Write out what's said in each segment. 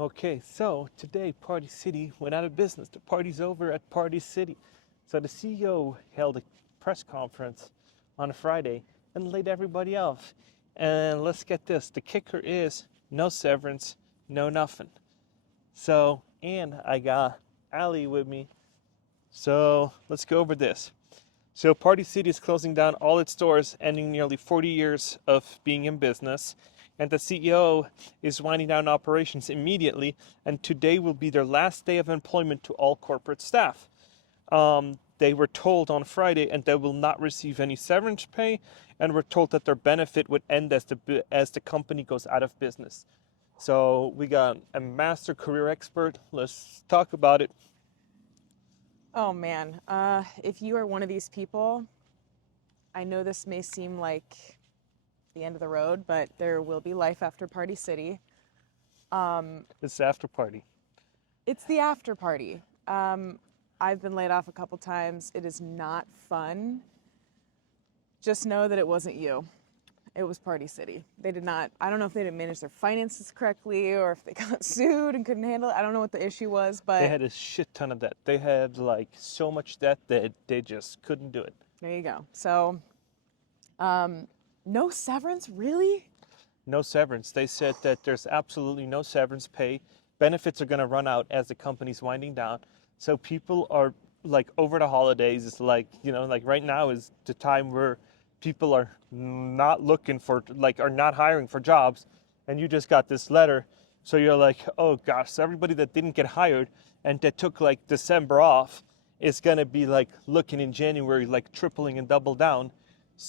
Okay, so today Party City went out of business. The party's over at Party City. So the CEO held a press conference on a Friday and laid everybody off. And let's get this, the kicker is no severance, no nothing. So, and I got Ali with me. So let's go over this. So Party City is closing down all its stores, ending nearly 40 years of being in business. And the CEO is winding down operations immediately, and today will be their last day of employment to all corporate staff. They were told on Friday, and they will not receive any severance pay, and were told that their benefit would end as the company goes out of business. So we got a master career expert. Let's talk about it. Oh man, if you are one of these people, I know this may seem like the end of the road, but there will be life after Party City. It's the after party. It's the after party. I've been laid off a couple times. It is not fun. Just know that it wasn't you. It was Party City. They did not, I don't know if they didn't manage their finances correctly or if they got sued and couldn't handle it. I don't know what the issue was, but They had a shit ton of debt. They had like so much debt that they just couldn't do it. there you go. So, no severance, really? No severance. They said that there's absolutely no severance pay. Benefits are going to run out as the company's winding down. So people are like over the holidays. It's like, like right now is the time where people are not looking for, like, are not hiring for jobs. And you just got this letter. So you're like, oh gosh, so everybody that didn't get hired and that took like December off is going to be like looking in January, like tripling and double down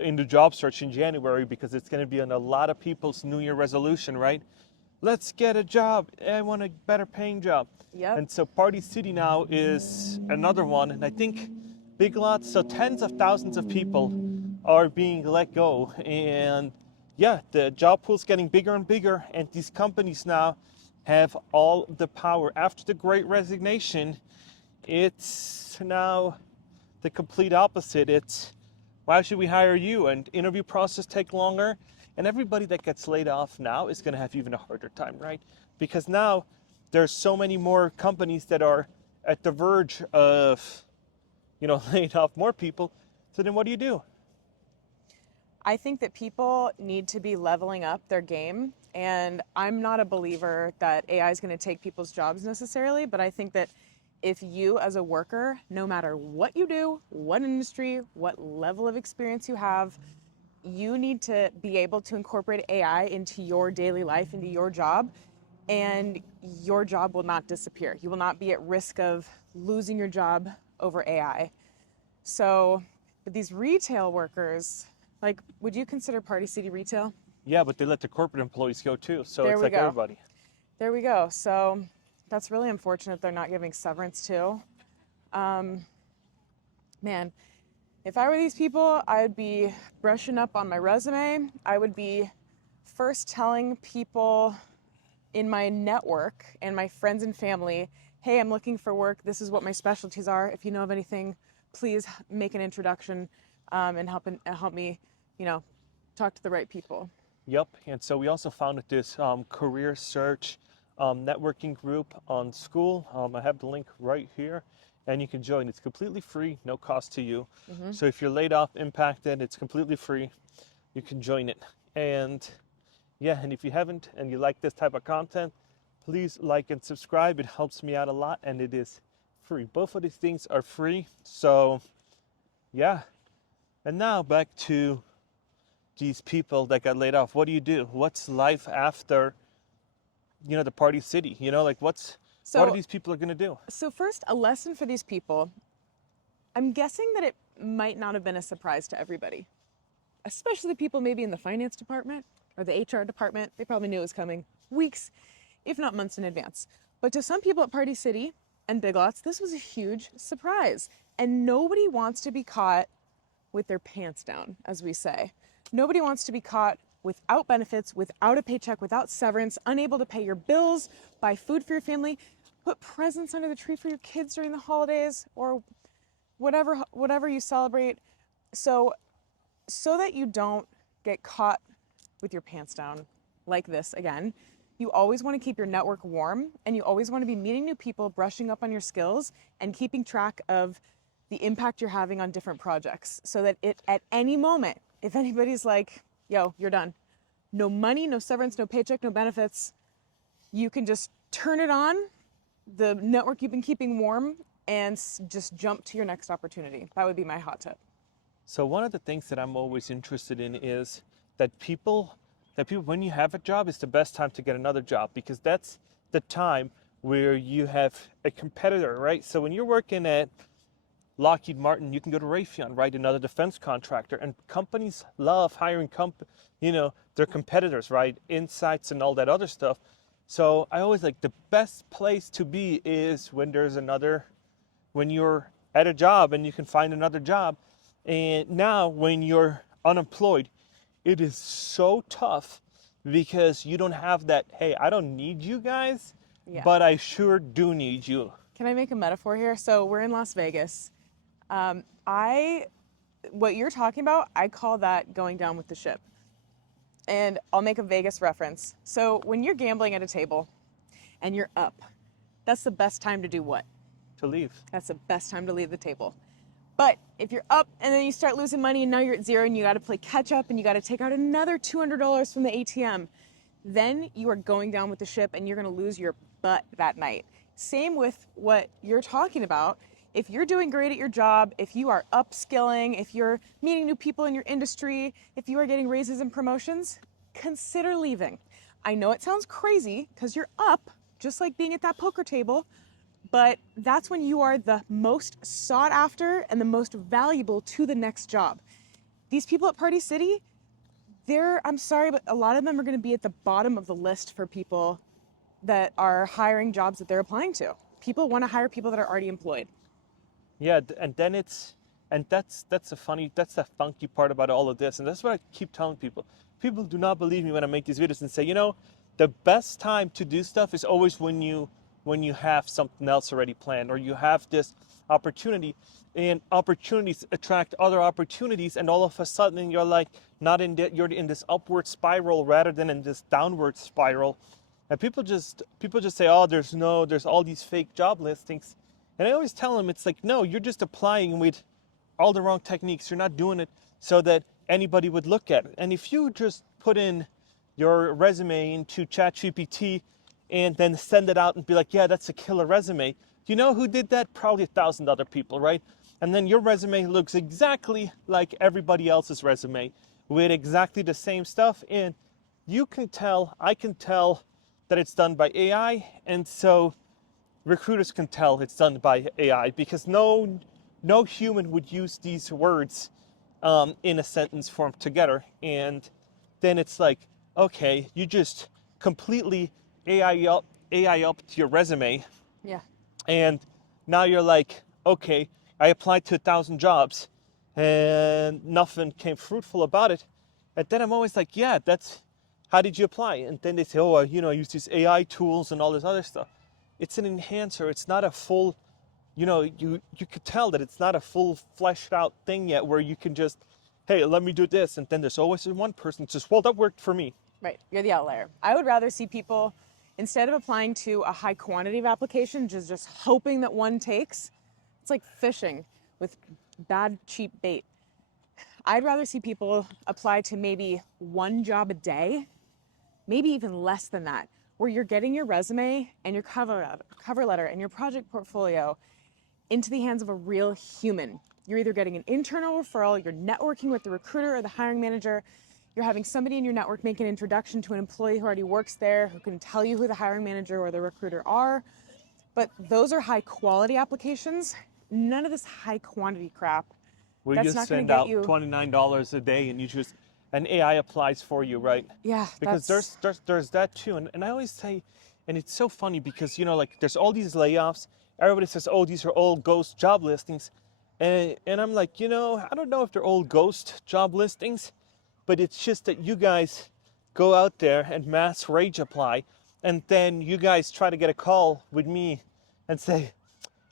in the job search in January, because it's going to be on a lot of people's New Year resolution, right? Let's get a job. I want a better paying job. Yep. And so Party City now is another one. And I think Big Lots, so tens of thousands of people are being let go. And yeah, the job pool's getting bigger and bigger. And these companies now have all the power. After the Great Resignation, it's now the complete opposite. It's, why should we hire you? And interview process take longer. And everybody that gets laid off now is going to have even a harder time, right? Because now there's so many more companies that are at the verge of, laying off more people. So then what do you do? I think that people need to be leveling up their game. And I'm not a believer that AI is going to take people's jobs necessarily, but I think that if you as a worker, no matter what you do, what industry, what level of experience you have, you need to be able to incorporate AI into your daily life, into your job, and your job will not disappear. You will not be at risk of losing your job over AI. So, but these retail workers, like, would you consider Party City retail? Yeah, but they let the corporate employees go too. So There it's we like go. everybody. There we go. So that's really unfortunate they're not giving severance too. Man, if I were these people, I'd be brushing up on my resume. I would be first telling people in my network and my friends and family, hey, I'm looking for work. This is what my specialties are. If you know of anything, please make an introduction and help me, talk to the right people. Yep. And so we also founded this career search networking group on School. I have the link right here, and you can join. It's completely free, no cost to you. So if you're laid off, impacted, it's completely free. You can join it. And yeah, and if you haven't and you like this type of content, please like and subscribe. It helps me out a lot, and it is free. Both of these things are free. So yeah. And now back to these people that got laid off. What do you do? What's life after, the Party City? What are these people going to do? So first, a lesson for these people. I'm guessing that it might not have been a surprise to everybody, especially the people maybe in the finance department or the HR department. They probably knew it was coming weeks, if not months in advance. But to some people at Party City and Big Lots, this was a huge surprise. And nobody wants to be caught with their pants down, as we say. Nobody wants to be caught without benefits, without a paycheck, without severance, unable to pay your bills, buy food for your family, put presents under the tree for your kids during the holidays, or whatever you celebrate. So that you don't get caught with your pants down like this again, You always want to keep your network warm, and you always want to be meeting new people, brushing up on your skills, and keeping track of the impact you're having on different projects, so that at any moment, if anybody's like, yo, you're done, no money, no severance, no paycheck, no benefits, you can just turn it on, the network you've been keeping warm, and just jump to your next opportunity. That would be my hot tip. So one of the things that I'm always interested in is that people when you have a job, it's the best time to get another job, because that's the time where you have a competitor, right? So when you're working at Lockheed Martin, you can go to Raytheon, right? Another defense contractor, and companies love hiring their competitors, right? Insights and all that other stuff. So I always like, the best place to be is when you're at a job and you can find another job. And now when you're unemployed, it is so tough, because you don't have that, hey, I don't need you guys, Yeah. but I sure do need you. Can I make a metaphor here? So we're in Las Vegas. What you're talking about, I call that going down with the ship. And I'll make a Vegas reference. So when you're gambling at a table and you're up, that's the best time to do what? To leave. That's the best time to leave the table. But if you're up and then you start losing money and now you're at zero and you got to play catch up and you got to take out another $200 from the ATM, then you are going down with the ship and you're going to lose your butt that night. Same with what you're talking about. If you're doing great at your job, if you are upskilling, if you're meeting new people in your industry, if you are getting raises and promotions, consider leaving. I know it sounds crazy because you're up, just like being at that poker table, but that's when you are the most sought after and the most valuable to the next job. These people at Party City, I'm sorry, but a lot of them are going to be at the bottom of the list for people that are hiring jobs that they're applying to. People want to hire people that are already employed. Yeah, and that's the funky part about all of this, and that's what I keep telling people. People do not believe me when I make these videos and say, the best time to do stuff is always when you have something else already planned, or you have this opportunity, and opportunities attract other opportunities, and all of a sudden you're like you're in this upward spiral rather than in this downward spiral. And people just say, oh, there's all these fake job listings. And I always tell them, it's like, no, you're just applying with all the wrong techniques. You're not doing it so that anybody would look at it. And if you just put in your resume into ChatGPT and then send it out and be like, yeah, that's a killer resume, you know who did that? Probably 1,000 other people, right? And then your resume looks exactly like everybody else's resume with exactly the same stuff. And I can tell that it's done by AI. And so recruiters can tell it's done by AI, because no human would use these words in a sentence form together. And then it's like, okay, you just completely AI upped your resume. Yeah. And now you're like, okay, I applied to 1,000 jobs and nothing came fruitful about it. And then I'm always like, yeah, how did you apply? And then they say, oh, I use these AI tools and all this other stuff. It's an enhancer. It's not a full, you could tell that it's not a full fleshed out thing yet, where you can just, hey, let me do this. And then there's always one person just, well, that worked for me. Right, you're the outlier. I would rather see people, instead of applying to a high quantity of applications, just hoping that one takes. It's like fishing with bad, cheap bait. I'd rather see people apply to maybe one job a day, maybe even less than that, where you're getting your resume and your cover letter and your project portfolio into the hands of a real human. You're either getting an internal referral, you're networking with the recruiter or the hiring manager, you're having somebody in your network make an introduction to an employee who already works there, who can tell you who the hiring manager or the recruiter are. But those are high quality applications. None of this high quantity crap. Where That's you not gonna send get out you- $29 a day and an AI applies for you, right? Yeah, Because there's that too. And I always say, and it's so funny because, there's all these layoffs. Everybody says, oh, these are all ghost job listings. And I'm like, I don't know if they're all ghost job listings, but it's just that you guys go out there and mass rage apply. And then you guys try to get a call with me and say,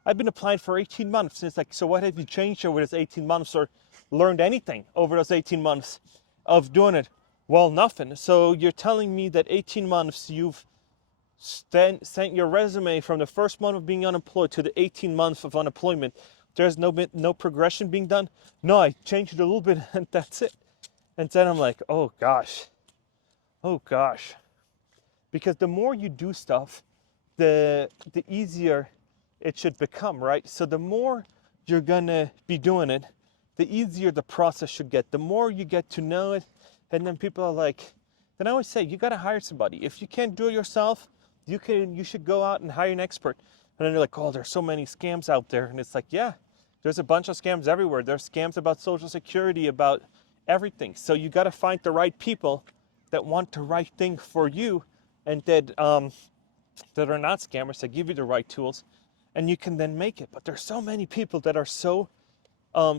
I've been applying for 18 months. And it's like, so what have you changed over this 18 months or learned anything over those 18 months of doing it? Well, nothing. So you're telling me that 18 months you've sent your resume from the first month of being unemployed to the 18 months of unemployment. There's no progression being done. No, I changed it a little bit and that's it. And then I'm like, oh gosh. Because the more you do stuff, the easier it should become, right? So the more you're gonna be doing it, the easier the process should get. The more you get to know it, and then people are like, then I always say, you gotta hire somebody. If you can't do it yourself, you should go out and hire an expert. And then they're like, oh, there's so many scams out there. And it's like, yeah, there's a bunch of scams everywhere. There's scams about Social Security, about everything. So you gotta find the right people that want the right thing for you, and that are not scammers, that give you the right tools, and you can then make it. But there's so many people that are so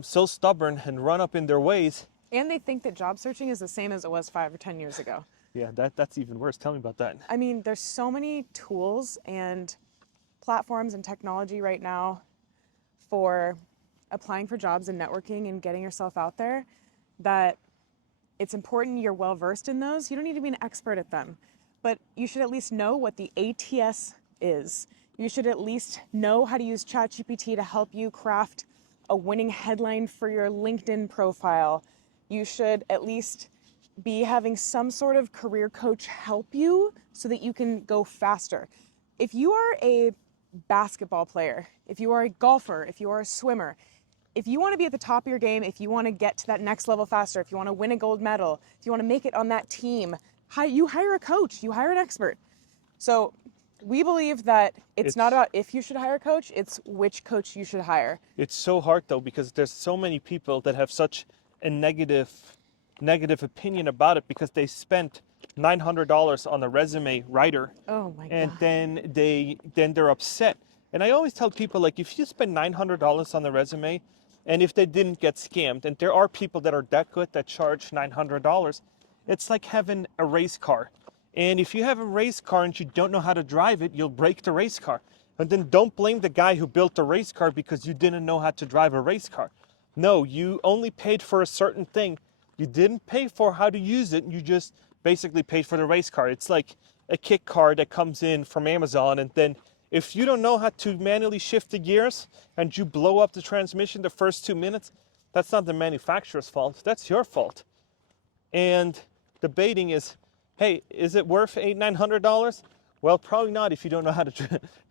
stubborn and run up in their ways. And they think that job searching is the same as it was 5 or 10 years ago. Yeah, that's even worse. Tell me about that. I mean, there's so many tools and platforms and technology right now for applying for jobs and networking and getting yourself out there that it's important you're well versed in those. You don't need to be an expert at them, but you should at least know what the ATS is. You should at least know how to use ChatGPT to help you craft a winning headline for your LinkedIn profile. You should at least be having some sort of career coach help you so that you can go faster. If you are a basketball player, if you are a golfer, if you are a swimmer, if you want to be at the top of your game, if you want to get to that next level faster, if you want to win a gold medal, if you want to make it on that team, you hire a coach, you hire an expert. So we believe that it's not about if you should hire a coach, it's which coach you should hire. It's so hard though, because there's so many people that have such a negative opinion about it because they spent $900 on a resume writer. Oh my God. And then they're upset. And I always tell people, like, if you spend $900 on the resume, and if they didn't get scammed, and there are people that are that good that charge $900, it's like having a race car. And if you have a race car and you don't know how to drive it, you'll break the race car. And then don't blame the guy who built the race car because you didn't know how to drive a race car. No, you only paid for a certain thing. You didn't pay for how to use it. You just basically paid for the race car. It's like a kick car that comes in from Amazon, and then if you don't know how to manually shift the gears and you blow up the transmission the first 2 minutes, that's not the manufacturer's fault. That's your fault. And debating is, hey, is it worth $900? Well, probably not if you don't know how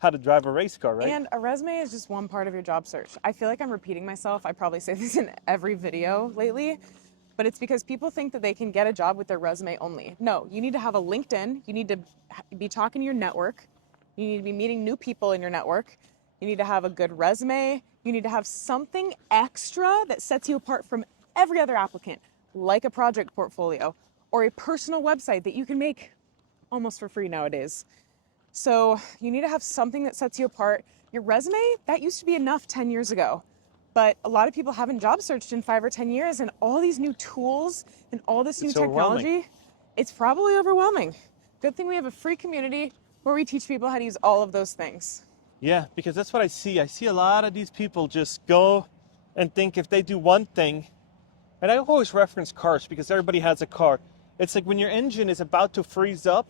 to drive a race car, right? And a resume is just one part of your job search. I feel like I'm repeating myself. I probably say this in every video lately, but it's because people think that they can get a job with their resume only. No, you need to have a LinkedIn. You need to be talking to your network. You need to be meeting new people in your network. You need to have a good resume. You need to have something extra that sets you apart from every other applicant, like a project portfolio or a personal website that you can make almost for free nowadays. So you need to have something that sets you apart. Your resume, that used to be enough 10 years ago, but a lot of people haven't job searched in 5 or 10 years, and all these new tools and all this new technology, it's probably overwhelming. Good thing we have a free community where we teach people how to use all of those things. Yeah, because that's what I see. I see a lot of these people just go and think if they do one thing, and I always reference cars because everybody has a car. It's like when your engine is about to freeze up,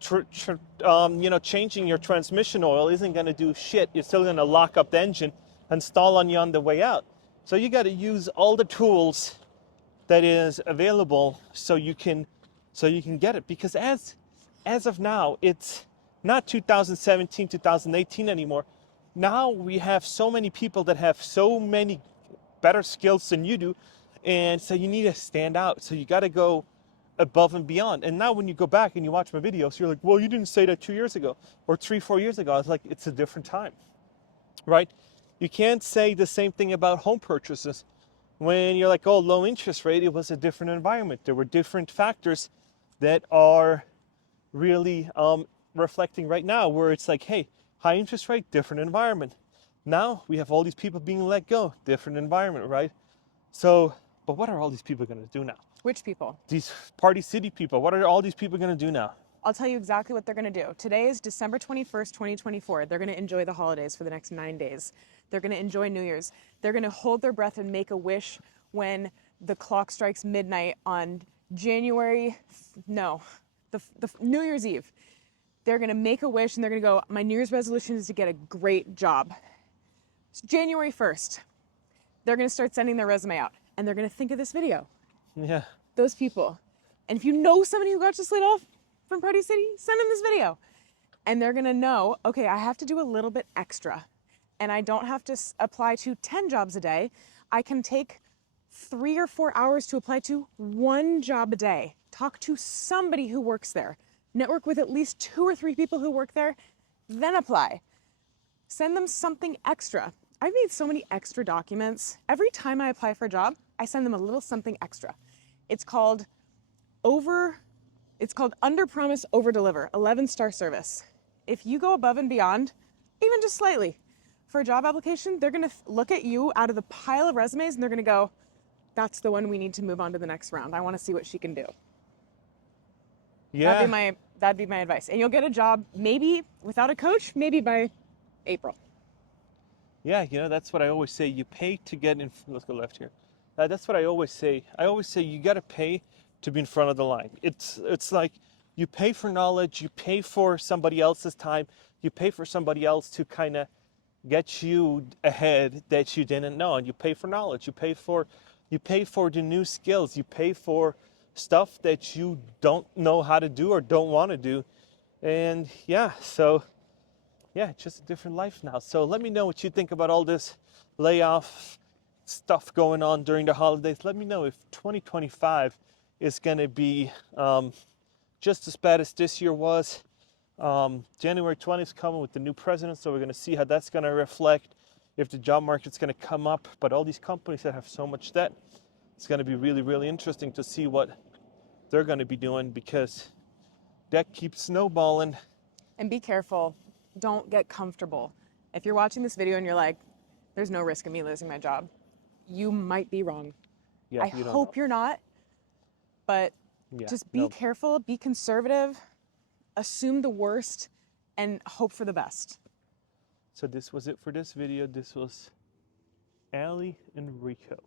changing your transmission oil isn't going to do shit. You're still going to lock up the engine and stall on you on the way out. So you got to use all the tools that is available so you can get it. Because as of now, it's not 2017, 2018 anymore. Now we have so many people that have so many better skills than you do, and so you need to stand out. So you got to go above and beyond. And now when you go back and you watch my videos, you're like, well, you didn't say that 2 years ago or 3-4 years ago. I was like, it's a different time, right? You can't say the same thing about home purchases. When you're like, oh, low interest rate, it was a different environment. There were different factors that are really reflecting right now, where it's like, hey, high interest rate, different environment. Now we have all these people being let go, different environment, right? So, but what are all these people going to do now? Which people? These Party City people. What are all these people going to do now? I'll tell you exactly what they're going to do. Today is December 21st, 2024. They're going to enjoy the holidays for the next 9 days. They're going to enjoy New Year's. They're going to hold their breath and make a wish when the clock strikes midnight on the New Year's Eve. They're going to make a wish and they're going to go, my New Year's resolution is to get a great job. It's January 1st. They're going to start sending their resume out and they're going to think of this video. Yeah. Those people. And if you know somebody who got just laid off from Party City, send them this video. And they're going to know, okay, I have to do a little bit extra. And I don't have to apply to 10 jobs a day. I can take 3 or 4 hours to apply to 1 job a day. Talk to somebody who works there. Network with at least 2 or 3 people who work there, then apply. Send them something extra. I've made so many extra documents. Every time I apply for a job, I send them a little something extra. It's called under promise, over deliver, 11-star service. If you go above and beyond, even just slightly, for a job application, they're gonna look at you out of the pile of resumes and they're gonna go, that's the one we need to move on to the next round. I wanna see what she can do. Yeah. That'd be my advice. And you'll get a job maybe without a coach, maybe by April. Yeah, that's what I always say. You pay to get in. Let's go left here. That's what I always say. I always say you got to pay to be in front of the line. It's like you pay for knowledge, you pay for somebody else's time, you pay for somebody else to kind of get you ahead that you didn't know, and you pay for knowledge, you pay for the new skills, you pay for stuff that you don't know how to do or don't want to do. And it's just a different life now. So let me know what you think about all this layoff stuff going on during the holidays. Let me know if 2025 is going to be just as bad as this year was. January 20th is coming with the new president, so we're going to see how that's going to reflect, if the job market's going to come up. But all these companies that have so much debt, it's going to be really, really interesting to see what they're going to be doing, because debt keeps snowballing. And be careful. Don't get comfortable. If you're watching this video and you're like, there's no risk of me losing my job, you might be wrong. Yeah, I hope you're not, but just be careful, be conservative, assume the worst, and hope for the best. So this was it for this video. This was Ali and Rico.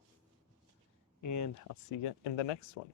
And I'll see you in the next one.